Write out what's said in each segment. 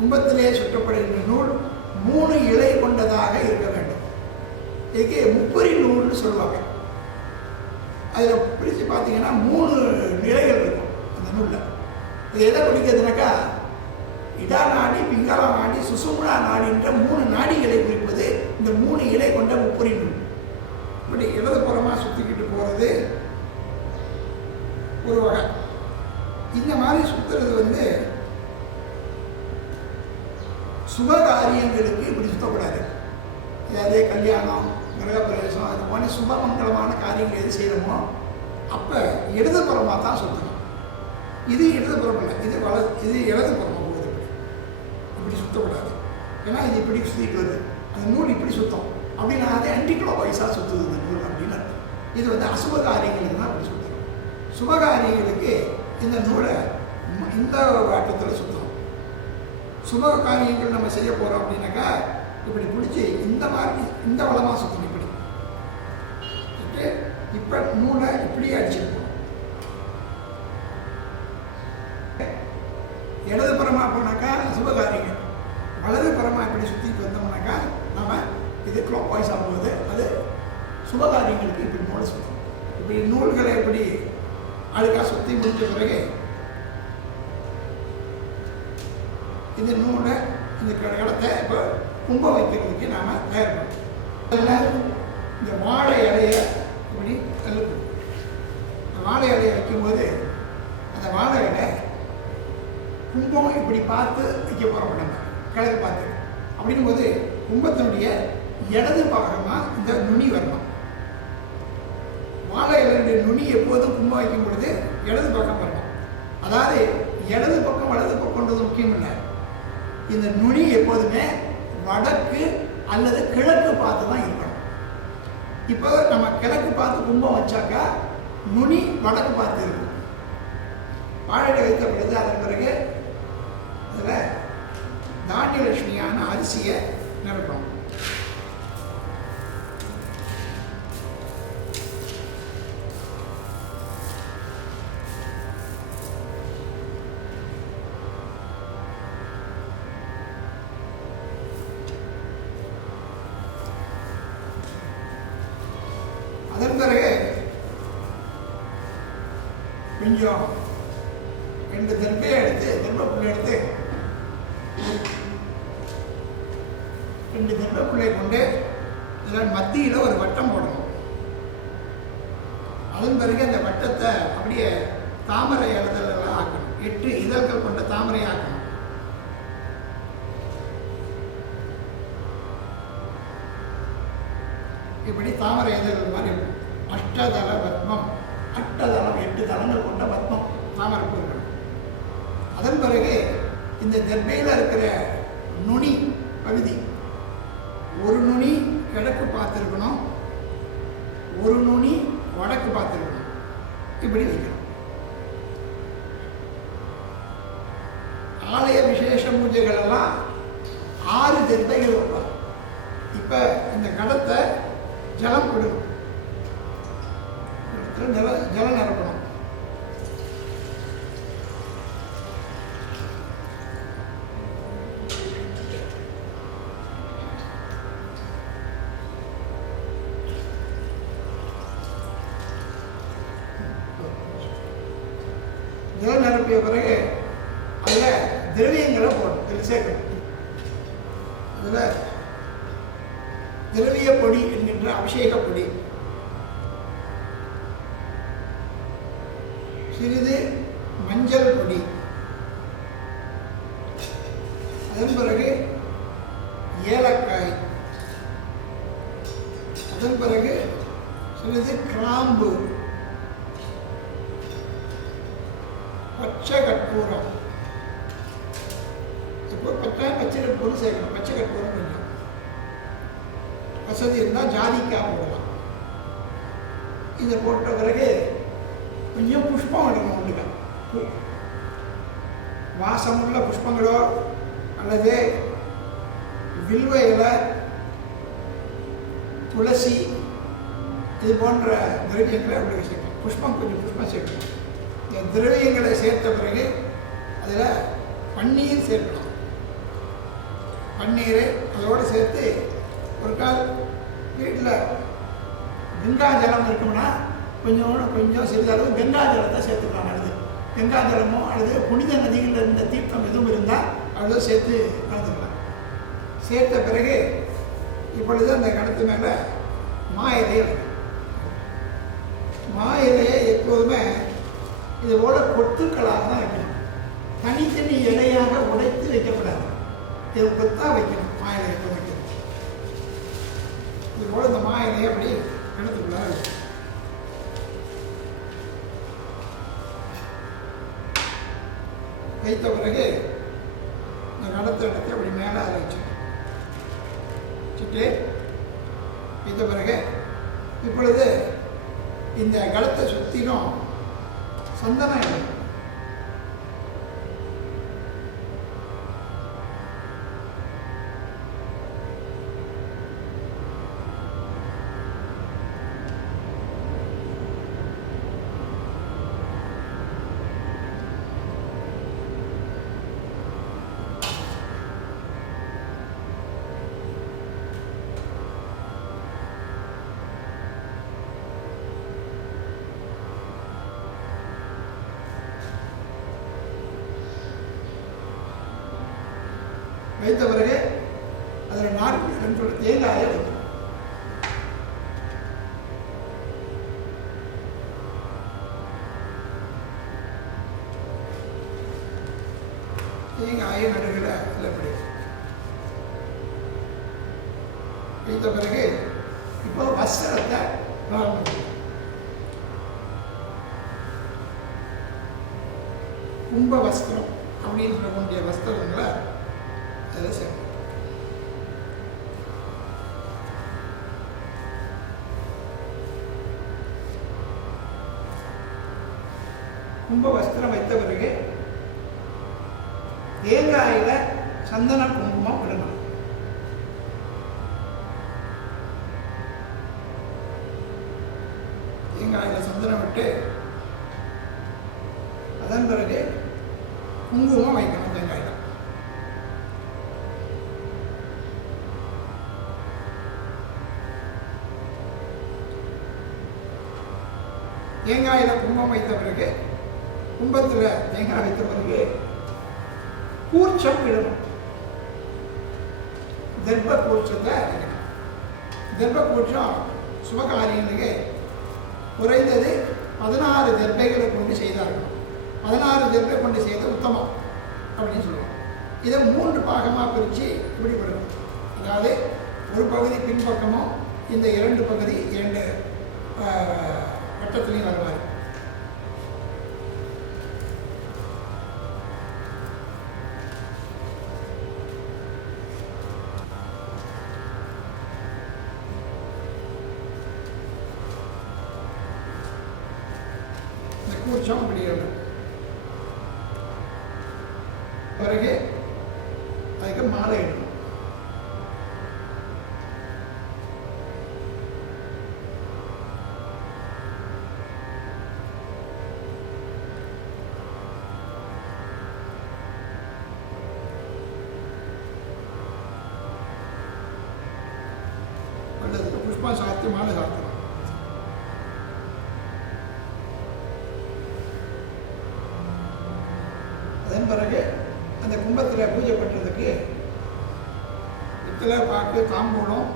கும்பத்திலே சுற்றப்படுகின்ற நூல் 3 இலை கொண்டதாக இருக்க வேண்டும். இதுக்கு முப்பரி நூல்னு சொல்லுவாங்க. அதில் பிரித்து பார்த்தீங்கன்னா 3 நிலைகள் இருக்கும் அந்த நூலில். இது எதை குறிக்கிறதுனாக்கா இடா நாடி, பிங்களா நாடி, சுசும்னா நாடின்ற 3 நாடிகளை குறிப்பது இந்த 3 இலை கொண்ட முப்பரி நூல். இப்படி இடதுபுறமாக சுற்றிக்கிட்டு போகிறது ஒரு வகை. இந்த மாதிரி சுற்றுறது சுபகாரியங்களுக்கு இப்படி சுற்றக்கூடாது. அதாவது கல்யாணம், கிரகப்பிரவேசம், அது போன்ற சுபமங்கலமான காரியங்கள் எது செய்யணுமோ அப்போ இடதுபுறமாக தான் சுற்றணும். இது இடதுபுறம் இல்லை, இது இடதுபுறமாக போகுது. இப்படி சுற்றக்கூடாது. ஏன்னா இது இப்படி சுற்றிட்டு வருது, அந்த நூல் இப்படி சுத்தம் அப்படின்னா அது ஆன்டிக்ளோ வைஸாக சுற்றுது இந்த நூல் அப்படின்னு அர்த்தம். இது அசுப காரியங்களுக்கு தான் அப்படி சுற்றணும். சுபகாரியங்களுக்கு இந்த நூலை இந்த வாட்டத்தில் சுற்றணும். சுப காரியங்கள் நம்ம செய்ய போகிறோம் அப்படின்னாக்கா இப்படி பிடிச்சி இந்த மாதிரி இந்த வளமாக சுற்றணும். இப்படி இப்போ நூலை இப்படியே அடிச்சுட்டு போகணும். இடதுபுறமாக போனாக்கா சுபகாரியங்கள், வலதுபுறமாக இப்படி சுற்றிட்டு வந்தோம்னாக்கா நம்ம இது கிளாக் வைஸ் ஆகும்போது அது சுபகாரியங்களுக்கு இப்படி நூலை சுற்றணும். இப்படி நூல்களை எப்படி அழுக்காக சுற்றி முடித்த பிறகு இந்த நூலை இந்த கடத்தை இப்போ கும்பம் வைக்கிறதுக்கு நாம் தயார் பண்ணோம். அதில் இந்த வாழை இலையை இப்படி தள்ளுப்படும். இந்த வாழை இலையை வைக்கும்போது அந்த வாழை இலை கும்பம் இப்படி பார்த்து வைக்க போகிறோம். நம்ம கிழக்கு பார்த்து அப்படிங்கும்போது கும்பத்தினுடைய இடது பாகமாக இந்த நுனி வரணும். வாழை இலையுடைய நுனி எப்போதும் கும்பம் வைக்கும் பொழுது இடது பக்கம் வரணும். அதாவது இடது பக்கம் வலது பக்கம்ன்றது முக்கியம் இல்லை. இந்த நுனி எப்போதுமே வடக்கு அல்லது கிழக்கு பார்த்து தான் இருக்கணும். இப்போ நம்ம கிழக்கு பார்த்து கும்பம் வச்சாக்கா நுனி வடக்கு பார்த்து இருக்கும். வாழையில வைத்த பொழுது அதன் பிறகு அதில் தானியலட்சுமியான அரிசியை நிரப்பணும். அதன் பிறகு கொஞ்சம் 2 தர்பையை எடுத்து தர்பப்புள்ளை எடுத்து 2 தர்பப்புள்ளை கொண்டு இதில் மத்தியில் ஒரு வட்டம் போடணும். அதன் பிறகு அந்த வட்டத்தை அப்படியே தாமரை எழுதலாம் ஆக்கணும். 8 இதழ்கள் கொண்ட தாமரை ஆக்கணும். இப்படி தாமரை இதழ்கள் மாதிரி இருக்கும். அஷ்டதள பத்மம், அட்டதளம் 8 தளங்கள் கொண்ட பத்மம் தாமரை பூ இருக்கணும். அதன் பிறகு இந்த தர்பையில் இருக்கிற நுனி பகுதி ஒரு நுனி கிழக்கு பார்த்துருக்கணும், ஒரு நுனி வடக்கு பார்த்துருக்கணும். இப்படி வைக்கணும். ஆலய விசேஷ பூஜைகள் எல்லாம் 6 தர்பைகள் வைப்பாங்க. இப்போ இந்த கடத்தை ஜலம் விடணும், ஜலம் நிரப்பணும். ஜலம் நிரப்பிய பிறகு அதில் திரவியங்களை போடணும், இதில் சேர்க்கணும். அதில் திரவிய பொடி என்கின்ற அபிஷேக பொடி, சிறிது மஞ்சள் பொடி, அதன் பிறகு ஏலக்காய், அதன் பிறகு சிறிது கிராம்பு, பச்சை கற்பூரம். இப்போ பச்சை கற்பூரம் சேர்க்கணும். பச்சை கற்பூரம் கொஞ்சம் வசதி இருந்தால் ஜாதிக்காய் போடலாம். இதை போட்ட பிறகு கொஞ்சம் புஷ்பம் விடணும். ஒன்றுங்க வாசமுள்ள புஷ்பங்களோ அல்லது வில்வ இலை, துளசி இது போன்ற திரவியங்களை அப்படி சேர்க்கணும். கொஞ்சம் புஷ்பம் சேர்க்கணும். இந்த திரவியங்களை சேர்த்த பிறகு அதில் பன்னீர் சேர்க்கணும். பன்னீர் அதோடு சேர்த்து ஒரு கால் வீட்டில் கங்கா ஜலம் இருக்கும்னா கொஞ்சம் சிறிதளவு கங்கா ஜலத்தை சேர்த்துக்கலாம். அடுத்து கங்கா ஜலமோ அல்லது புனித நதிகளில் இருந்த தீர்த்தம் எதுவும் இருந்தால் அவ்வளோ சேர்த்து கலந்துக்கலாம். சேர்த்த பிறகு இப்பொழுது அந்த கடத்து மேலே மா இலையை வைக்கணும். மா இலையை எப்போதுமே இது போல கொத்துக்களாக தான் வைக்கணும். தனித்தனி இலையாக உடைத்து வைக்கக்கூடாது. இது கொத்தாக வைக்கணும். மா இலையை எப்போ வைக்கணும். இது போல இந்த மா இலையை அப்படி கிணத்துக்குள்ளார வைத்த பிறகு இந்த கடத்தை எடுத்து அப்படி மேலே அதை வச்சுட்டு வைத்த பிறகு இப்பொழுது இந்த கடத்தை சுற்றிலும் சந்தனம் இடம் வைத்த பிறகு அதில் 4 தேங்காயை வைக்கணும். தேங்காயை நடுகிற இல்லை இப்படி வைத்த பிறகு இப்போ வஸ்திரத்தை கும்ப வஸ்திரம் அப்படின்னு சொல்லக்கூடிய வஸ்திரங்களை அதில் சேர்க்கணும். கும்ப வஸ்திரம் வைத்த பிறகு தேங்காயில் சந்தன குங்குமம் விடணும். தேங்காயில் சந்தனம் விட்டு அதன் பிறகு குங்குமம் வைக்கணும். தேங்காயில் தேங்காயில் குங்குமம் வைத்த பிறகு கும்பத்தில் தேங்காய் வைத்த பிறகு கூர்ச்சம் விடணும். தர்ப்ப கூர்ச்சத்தை அடைக்கணும். தர்ப்ப கூர்ச்சம் சுபகாரியங்களுக்கு குறைந்தது 16 தர்ப்பைகளை கொண்டு செய்தார்கள். 16 தர்ப்பை கொண்டு செய்த உத்தமம் அப்படின்னு சொல்லுவோம். இதை 3 பாகமாக பிரித்து இப்படி விடணும். அதாவது ஒரு பகுதி பின்பக்கமும் இந்த 2 பகுதி 2 வட்டத்துலையும் வருவார். இந்த கூர்ச்சம் அப்படி பிறகு அதுக்கு மாலை எடுக்கணும். புஷ்பம் சாத்தி மாலை சாத்தணும். அதன் பிறகு அந்த கும்பத்தில் பூஜை பண்ணுறதுக்கு இத்தலை பாக்கு தாம்பூலம்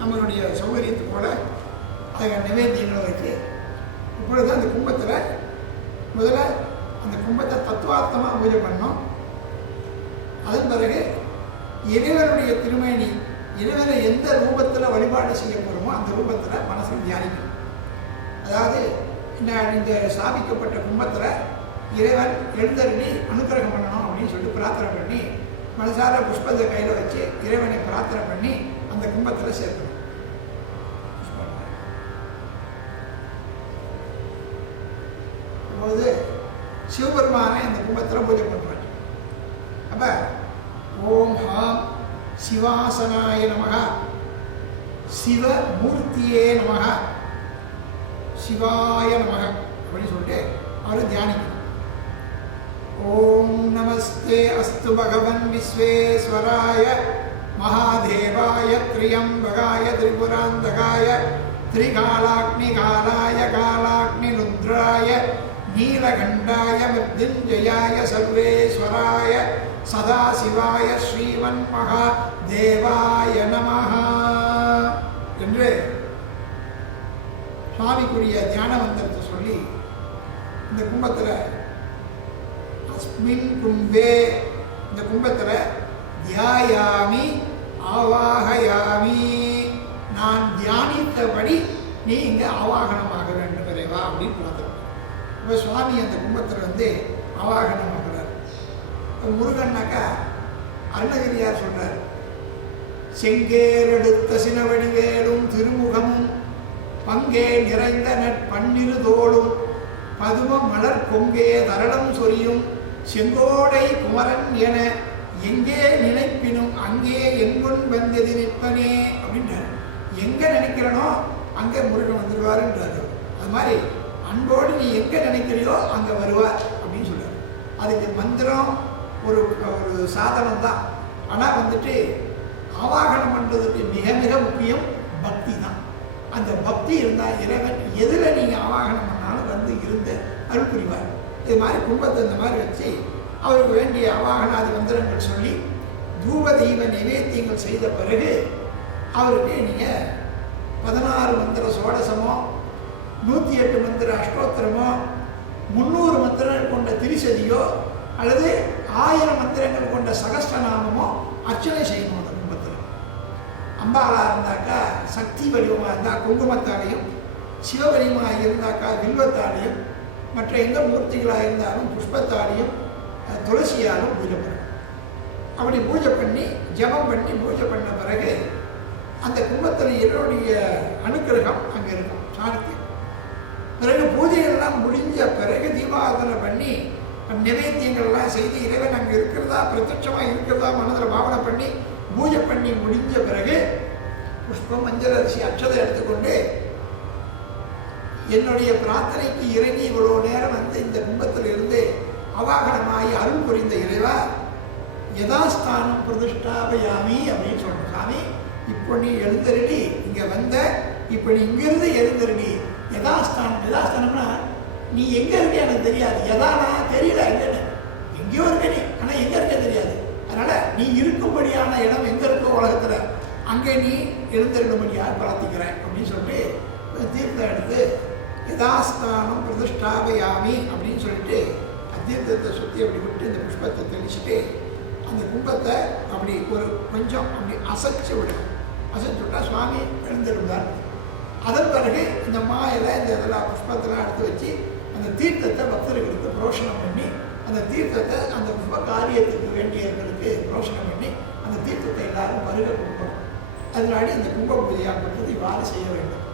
நம்மளுடைய சௌகரியத்து போல அதை நிவேத்தியங்களை வச்சு இப்பொழுது அந்த கும்பத்தில் முதல்ல அந்த கும்பத்தை தத்துவார்த்தமாக பூஜை பண்ணோம். அதன் பிறகு இறைவனுடைய திருமேனி இறைவனை எந்த ரூபத்தில் வழிபாடு செய்ய போகிறோமோ அந்த ரூபத்தில் மனசில் தியானிக்கணும். அதாவது இந்த ஸ்தாபிக்கப்பட்ட கும்பத்தில் இறைவன் எழுந்தருளி அனுக்கிரகம் பண்ணணும் அப்படின்னு சொல்லிட்டு பிரார்த்தனை பண்ணி மனசார புஷ்பத்தை கையில் வச்சு இறைவனை பிரார்த்தனை பண்ணி அந்த கும்பத்தில் சேர்க்கணும். இப்பொழுது சிவபெருமானை அந்த கும்பத்தில் பூஜை பண்ணுறாங்க. அப்போ ஓம் ஹாம் சிவாசனாய நமக, சிவமூர்த்தியே நமக, சிவாய நமக அப்படின்னு சொல்லிட்டு அவர் தியானிக்கணும். ஓம் நம நமஸ்தே அஸ்து பகவன் விஸ்வேஸ்வராய மகாதேவாய த்ரியம்பகாய திரிபுராந்தகாய திரிகாலாக்னிகாலாய காலாக்னிருத்ராய நீலகண்டாய மிருத்யுஞ்சயாய சர்வேஸ்வராய சதாசிவாய ஸ்ரீமன் மகாதேவாய நமஹ என்று சுவாமிக்குரிய தியான மந்திரத்தை சொல்லி இந்த கும்பத்தில் அஸ்மின் கும்பே இந்த கும்பத்தில் தியாயாமி ஆவாகயாமி நான் தியானித்தபடி நீ இங்கே ஆவாகனமாக வேண்டும் விரைவா அப்படின்னு பார்த்துருக்கோம். இப்போ சுவாமி அந்த கும்பத்தில் ஆவாகனமாகிறார். முருகன்னாக்கா அருணகிரியார் சொல்றார், செங்கேரெடுத்த சினவடிவேலும் திருமுகமும் பங்கே நிறைந்த நற்பன்னிரு தோளும் பதும மலர் கொங்கே தரளம் சொரியும் செங்கோடை குமரன் என எங்கே நினைப்பினும் அங்கே எங்குன் வந்தது நிற்பனே அப்படின்றார். எங்கே நினைக்கிறனோ அங்கே முருகன் வந்துடுவாருன்றாரு. அது மாதிரி அன்போடு நீ எங்கே நினைக்கிறியோ அங்கே வருவார் அப்படின்னு சொல்றாரு. அதுக்கு மந்திரம் ஒரு சாதனம் தான். ஆனால் ஆவாகனம் பண்ணுறதுக்கு மிக மிக முக்கியம் பக்தி தான். அந்த பக்தி இருந்தால் இறைவன் எதில் நீங்கள் ஆவாகனம் பண்ணாலும் இருந்து அருள் புரிவார். இது மாதிரி கும்பத்தை இந்த மாதிரி வச்சு அவருக்கு வேண்டிய ஆவாகனாதி மந்திரங்கள் சொல்லி தூப தெய்வ நைவேத்தியங்கள் செய்த பிறகு அவருக்கு நீங்கள் 16 மந்திர சோடசமோ 108 மந்திர அஷ்டோத்திரமோ 300 மந்திரங்கள் கொண்ட திரிசதியோ அல்லது 1000 மந்திரங்கள் கொண்ட சகஸ்ரநாமமோ அர்ச்சனை செய்யணும். அந்த கும்பத்தில் அம்பாளாக இருந்தாக்கா சக்தி வடிவமாக இருந்தால் குங்குமத்தாலையும், சிவவடிவமாக இருந்தாக்கா வில்வத்தாலையும், மற்ற எந்த மூர்த்திகளாக இருந்தாலும் புஷ்பத்தாலையும் துளசியாலும் பூஜை பண்ணணும். அப்படி பூஜை பண்ணி ஜபம் பண்ணி பூஜை பண்ண பிறகு அந்த கும்பத்தில் என்னுடைய அனுக்கிரகம் அங்கே இருக்கும், சாணித்தியம். பிறகு பூஜைகள்லாம் முடிஞ்ச பிறகு தீபாராதனை பண்ணி நிவேத்தியங்கள்லாம் செய்து இறைவன் அங்கே இருக்கிறதா பிரத்யட்சமாக இருக்கிறதா மனதில் பாவனை பண்ணி பூஜை பண்ணி முடிஞ்ச பிறகு புஷ்பம் மஞ்சள் அரிசி அட்சதை எடுத்துக்கொண்டு என்னுடைய பிரார்த்தனைக்கு இறங்கி இவ்வளோ நேரம் இந்த கும்பத்தில் இருந்து அவாகனமாகி அருள் புரிந்த இறைவா யதாஸ்தானம் பிரதிஷ்டாபயாமி அப்படின்னு சொல்றோம். சாமி இப்போ நீ எழுந்தருடி இங்கே வந்த, இப்போ நீ இங்கிருந்து எழுந்தருடி. யதாஸ்தானம், யதாஸ்தானம்னா நீ எங்கே இருக்க எனக்கு தெரியாது. யதானா தெரியல, எங்கன்னு எங்கேயோ இருக்க நீ, ஆனால் எங்கே இருக்க தெரியாது. அதனால் நீ இருக்கும்படியான இடம் எங்கே இருக்கோ உலகத்தில் அங்கே நீ எழுந்திருக்கும்படியாக பிரார்த்திக்கிறேன் அப்படின்னு சொல்லிட்டு தீர்த்தம் எடுத்து யதாஸ்தானம் பிரதிஷ்டாபயாமி அப்படின்னு சொல்லிட்டு தீர்த்தத்தை சுற்றி அப்படி விட்டு இந்த புஷ்பத்தை தெளிச்சுட்டு அந்த கும்பத்தை அப்படி ஒரு கொஞ்சம் அப்படி அசைச்சு விடணும். அசைச்சு விட்டால் சுவாமி எழுந்திருந்தார். அதன் பிறகு இந்த மாயில் இந்த இதெல்லாம் புஷ்பத்தெல்லாம் எடுத்து வச்சு அந்த தீர்த்தத்தை பக்தர்களுக்கு புரோஷனம் பண்ணி அந்த தீர்த்தத்தை அந்த புஷ்ப காரியத்துக்கு வேண்டியவர்களுக்கு புரோஷனம் பண்ணி அந்த தீர்த்தத்தை எல்லாரும் பருக கொடுக்கணும். அதனாடி இந்த கும்ப பூஜையாகப்பட்டது இவ்வாறு செய்ய வேண்டும்.